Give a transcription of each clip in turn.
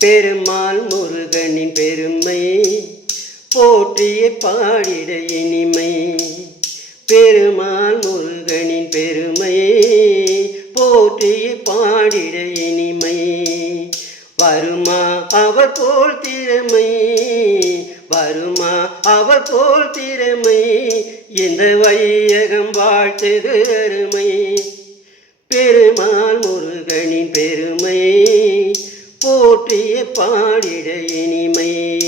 பெருமாள் முருகனின் பெருமை போற்றிய பாடிட இனிமை. பெருமாள் முருகனின் பெருமை போற்றிய பாடிட இனிமை. வருமா அவர் போல் திறமை வருமா அவர் போல் திறமை இந்த வையகம் வாழ்த்தது அருமை. பெருமாள் முருகனின் பெருமை போற்றிய பாடிட இனிமை.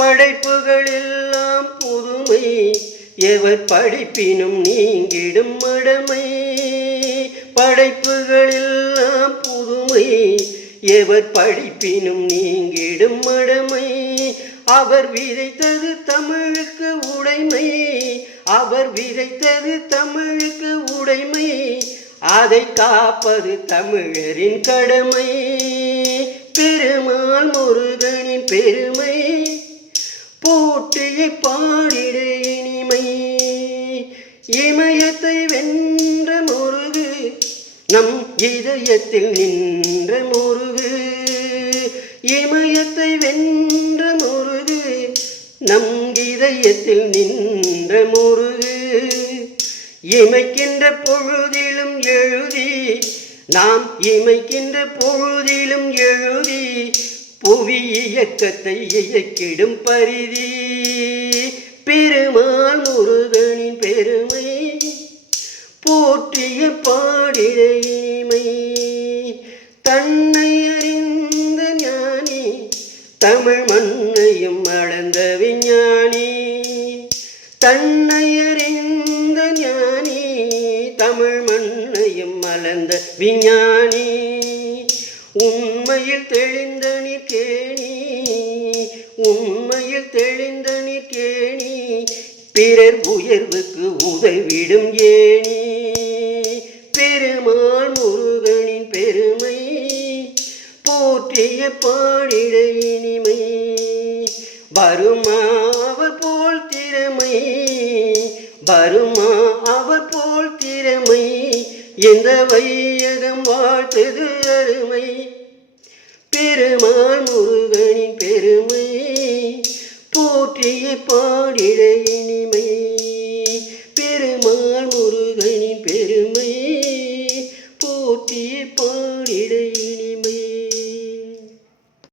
படைப்புகளெல்லாம் புதுமை எவர் படிப்பினும் நீங்கிடும் மடமை. படைப்புகளெல்லாம் புதுமை எவர் படிப்பினும் நீங்கிடும் மடமை. அவர் விதைத்தது தமிழுக்கு உடைமை அவர் விதைத்தது தமிழுக்கு உடைமை. அதை காப்பது தமிழரின் கடமை. பெருமாள் முருகனின் பெருமை போற்றிய பாடிட இனிமை. இமயத்தை வென்ற முருகு நம் இதயத்தில் நின்ற முருகு. இமயத்தை வென்ற முருகு நம் இதயத்தில் நின்ற முருகு. இமைக்கின்ற பொழுதிலும் எழுதி நாம் இமைக்கின்ற பொழுதிலும் எழுதி புவி இயக்கத்தை இயக்கிடும் பரிதி. பெருமாள் முருகனின் பெருமை போற்றிய பாடிட இனிமை. தன்னை அறிந்த ஞானி தமிழ் மண்ணையும் அளந்த விஞ்ஞானி. தன்னை அறிந்த ஞானி தமிழ் கலந்த விஞ்ஞானி உண்மையில் தெளிந்த கேணி உண்மையில் தெளிந்த கேணி பிறர் உயர்வுக்கு உதவிடும் ஏணி. பெருமான் முருகனின் பெருமை போற்றிய பாடிட இனிமை. வருமா அவர் போல் திறமை வருமா அவர் போல் எந்த வையகம் வாழ்த்தது அருமை? பெருமான் முருகனின் பெருமை போற்றிய பாடிட